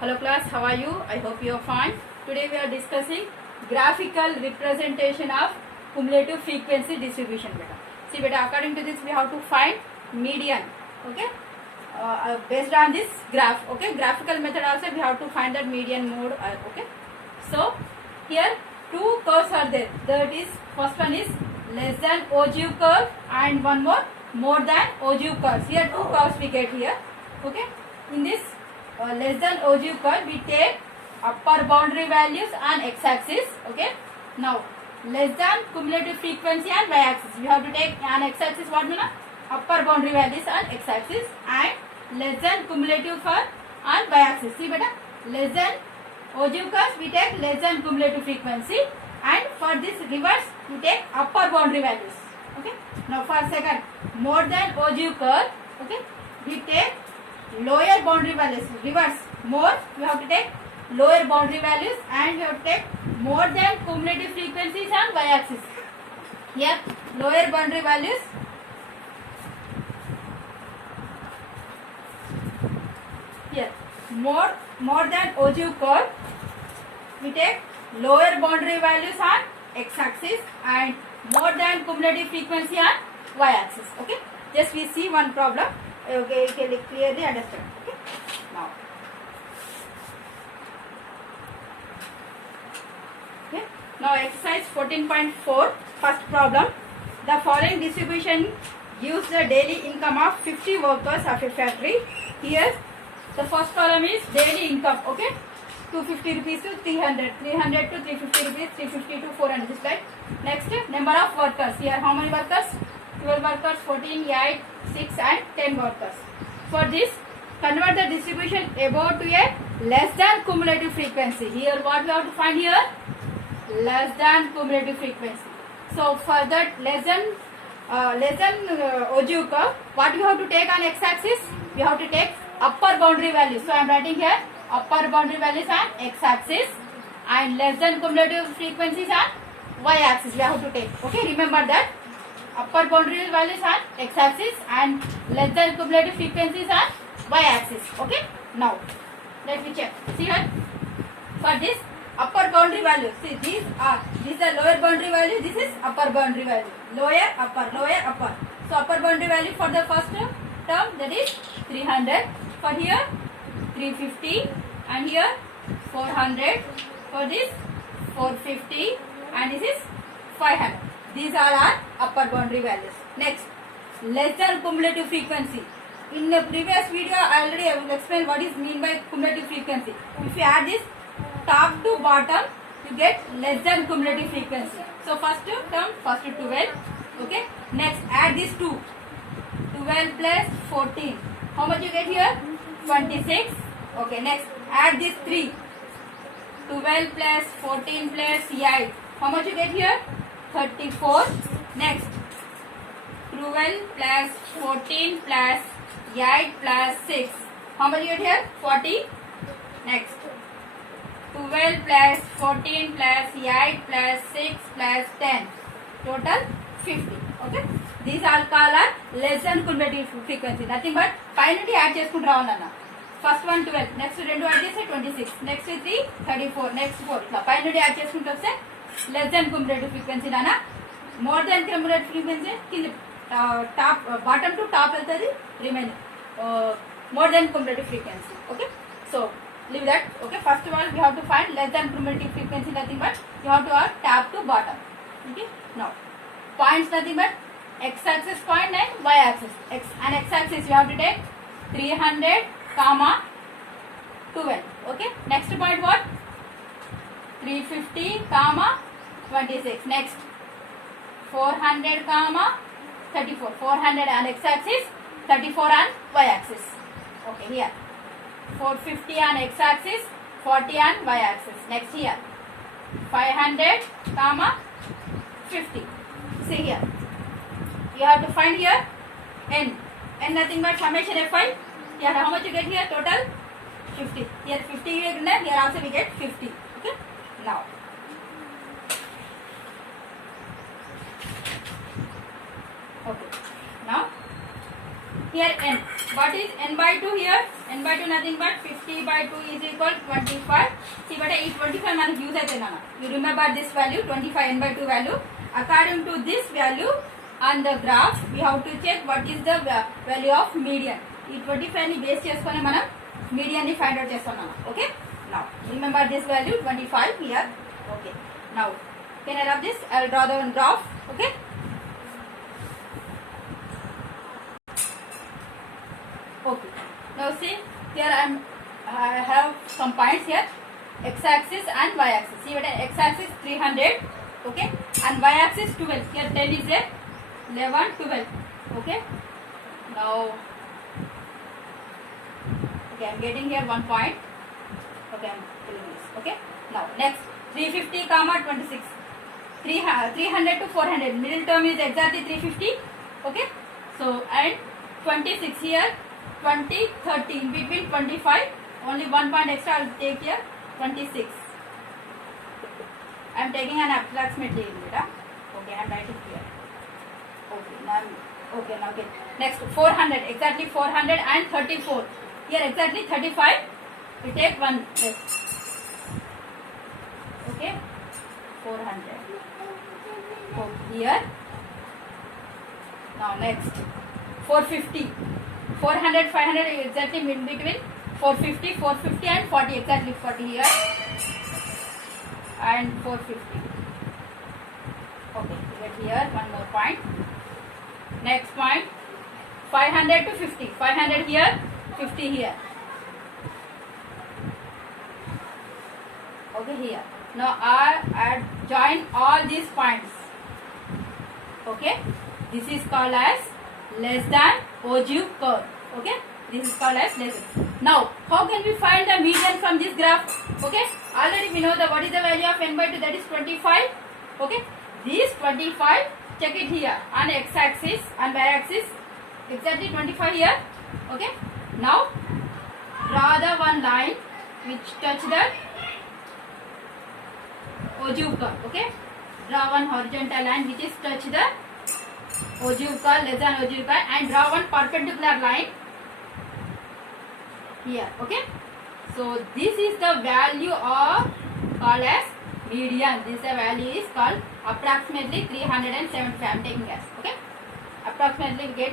Hello class, how are you? I hope you are fine. Today we are discussing graphical representation of cumulative frequency distribution. Beta. See beta, according to this we have to find median. Okay, based on this graph. Okay, graphical method also we have to find that median mode. Okay, so here two curves are there. That is, first one is less than ogive curve and one more than ogive curves. Here two curves we get here. Okay, in this less than ogive curve we take upper boundary values on x-axis. Okay, now less than cumulative frequency on y-axis. We have to take on x-axis what mean upper boundary values on x-axis and less than cumulative for on y-axis. See beta, less than ogive curve we take less than cumulative frequency, and for this reverse we take upper boundary values. Okay, now for second more than ogive curve, okay, we take lower boundary values. Reverse, more we have to take lower boundary values and we have to take more than cumulative frequencies on y-axis. Here lower boundary values, here more than ogive curve we take lower boundary values on x-axis and more than cumulative frequency on y-axis. Okay, just we see one problem. Okay, you can clearly understand. Okay, now okay, now exercise 14.4, first problem. The following distribution gives the daily income of 50 workers of a factory. Here the first column is daily income. Okay, 250 rupees to 300, 300 to 350 rupees, 350 to 400. This like next number of workers. Here how many workers? 12 workers, 14, 8, 6 and 10 workers. For this, convert the distribution above to a less than cumulative frequency. Here what we have to find here? Less than cumulative frequency. So for that less than ogive curve, what we have to take on x-axis? We have to take upper boundary values. So I am writing here upper boundary values on x-axis and less than cumulative frequencies on y-axis we have to take. Okay, remember that. Upper boundary values on x-axis and less than cumulative frequencies on y-axis. Okay, now let me check. See here, for this upper boundary value, see these are lower boundary value, this is upper boundary value, lower upper. So upper boundary value for the first term, that is 300, for here 350 and here 400, for this 450 and this is 500. These are our upper boundary values. Next, less than cumulative frequency. In the previous video, I already explained what is mean by cumulative frequency. If you add this top to bottom, you get less than cumulative frequency. So first term, first 12. Okay. Next, add this 2. 12 plus 14. How much you get here? 26. Okay. Next, add this 3. 12 plus 14 plus 8. How much you get here? 34. Next, 12 plus 14 plus 8 plus 6. How much you get here? 40. Next, 12 plus 14 plus 8 plus 6 plus 10. Total 50. Okay. These all called are less than cumulative frequency. Nothing but finally add చేసుకుంటూ రావాలన్న. First one 12. Next రెండు add చేస్తే 26. Next 3 34. Next 4. ఇట్లా finally add చేసుకుంటూ వస్తే less than cumulative frequency nana. More than cumulative frequency కింద top bottom to top వెళ్తది, remaining more than cumulative frequency. Okay, so leave that. Okay, first of all we have to find less than cumulative frequency, nothing but you have to add top to bottom. Okay, now points nothing but x-axis point and y-axis. And x-axis you have to take 300 comma 12. Okay, next point what? 350 comma 26. Next 400 comma 34. 400 on x-axis, 34 on y-axis. Okay, here 450 on x-axis, 40 on y-axis. Next here 500 comma 50. See here, you have to find here n nothing but summation fi. Here how much you get here? Total 50. Here 50 you get, here also we get 50. Okay, now okay, now here n. What is n by 2 here? N by 2 nothing but 50 by 2 is equal 25. See what is 25 మనకి use అయితే నాన్న. You remember this value 25 n by 2 value. According to this value on the graph we have to check what is the value of median. ఈ 25 ని base చేసుకొని మనం median ని find out చేస్తాం నాన్న. Okay? Now remember this value 25 here. Okay. Now can I rub this? I will draw the one graph. Okay? Okay. Now see here I have some points here, x-axis and y-axis. See what x-axis 300, okay, and y-axis 12. Here 10 is there, 11, 12. Okay. Now, okay, I'm getting here 1 point. Okay, I'm filling this. Okay. Now next 350 comma 26. 300 to 400. Middle term is exactly 350. Okay. So and 26 here. 20, 30, in between 25, only 1 point extra I will take here, 26. I am taking an approximately in it. Okay, I am writing here. Okay, now, okay, now okay. Next, 400, exactly 400 and 34. Here exactly 35, we take 1 less. Okay, 400. Oh, here. Now next, 450. 400, 500 exactly in between 450, 450 and 40 exactly 40 here and 450. Okay, get here 1 more point. Next point 500 to 50. 500 here, 50 here. Okay, here. Now I join all these points. Okay, this is called as less than ogive curve. Okay, this is called as less than. Now how can we find the median from this graph? Okay, already we know what is the value of n by 2, that is 25. Okay, this 25, check it here on x-axis and y-axis exactly 25 here. Okay, now draw the one line which touch the ogive curve. Okay, draw one horizontal line which is touch the ogive curve, less than ogive curve, and draw one perpendicular line here. Okay, so this is the value of called as median. This value is called approximately 375. I am taking as. Okay, approximately get,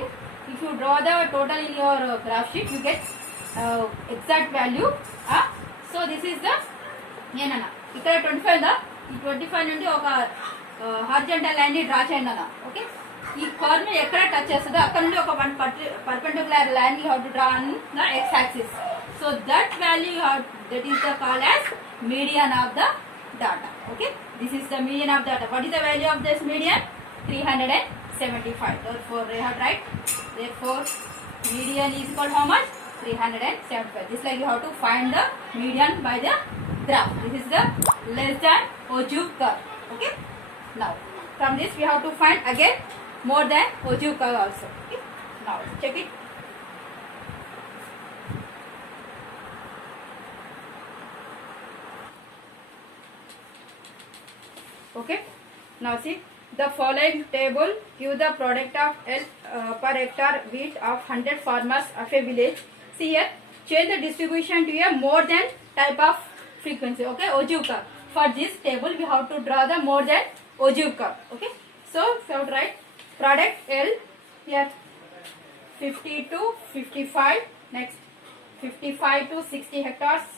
if you draw the total in your graph sheet you get exact value. So this is the yenana ikkada 25 da ee 25 nundi oka horizontal line ni draw cheyandi ana. Okay, ఈ curve ని ఎక్కడ touch చేస్తుందో అక్కడ నుండి ఒక one perpendicular line you have to draw on the X axis. So that value you have, that is the call as median of the data. Okay, this is the median of data. What is the value of this median? 375. Therefore we have right, therefore median is equal how much? 375. This like you have to find the median by the graph. This is the less than ogive curve. Okay, now from this we have to find again more than ogive curve also. Okay, now check it. Okay, now see the following table give the product of L per hectare wheat of 100 farmers of a village. See here, change the distribution to a more than type of frequency. Okay, ogive curve. For this table we have to draw the more than ogive curve. Okay, so we have to write product L here 50 to 55, next 55 to 60 hectares,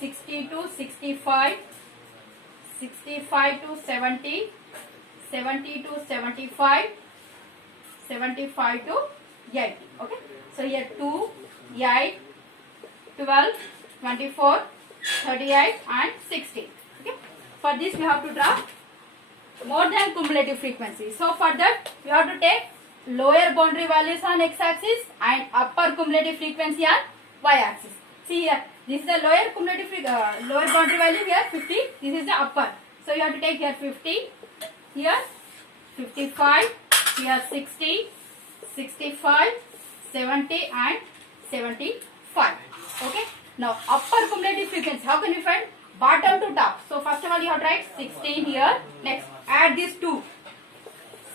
60 to 65, 65 to 70, 70 to 75, 75 to 80. Okay, so here 2, 8, 12, 24, 38 and 60. Okay, for this we have to draw more than cumulative frequency. So for that we have to take lower boundary values on x-axis and upper cumulative frequency on y-axis. See here, this is the lower cumulative lower boundary value here 50. This is the upper. So you have to take here 50, here 55, here 60, 65, 70 and 75. Okay. Now upper cumulative frequency. How can we find? Bottom to top. So first of all you have to write 16 here. Next add this 2.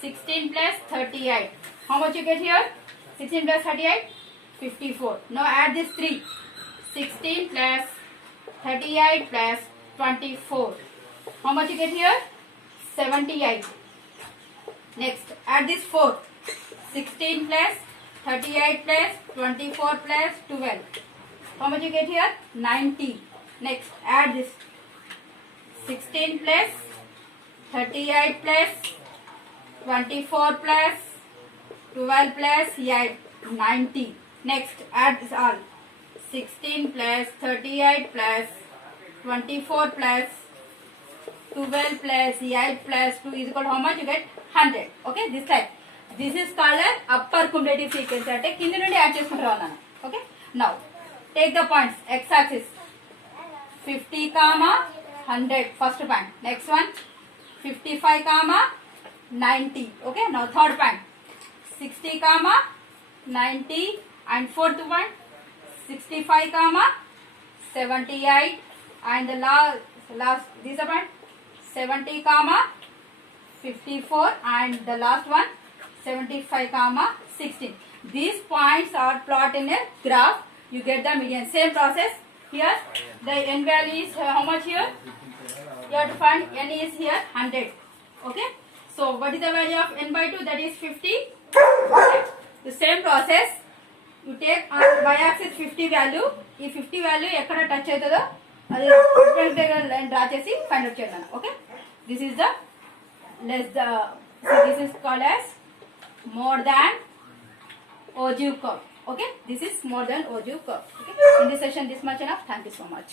16 plus 38. How much you get here? 16 plus 38, 54. Now add this 3. 16 plus 38 plus 24. How much you get here? 78. Next, add this 4. 16 plus 38 plus 24 plus 12. How much you get here? 90. Next, add this 16 plus 38 plus 24 plus 12 plus 8, 90. Next, add this all. 16 plus 38 plus 24 plus 12 plus 8 plus 2 is equal to how much? You get 100. Okay, this type. This is called an upper cumulative frequency. అంటే కింద నుండి add చేసుకుంటూ ఉన్నాను. Okay. Now, take the points. X-axis 50, 100. First point. Next one 55, 90. Okay. Now third point 60, 90, and fourth one 65, 78, and the last this is point 70, 54, and the last one 75, 16. These points are plotted in a graph. You get the median. Same process here. The n value is how much here? You have to find n is here 100. Okay. So what is the value of n by 2? That is 50. Okay. The same process. You take on y-axis 50 value. ఈ 50 value ఎక్కడ touch అవుతుందో అది different దగ్గర line draw చేసి find out చేయాలి. Okay. This is the this is called as more than ogive curve. Okay, this is more than ogive curve. Okay, in this session this much enough. Thank you so much.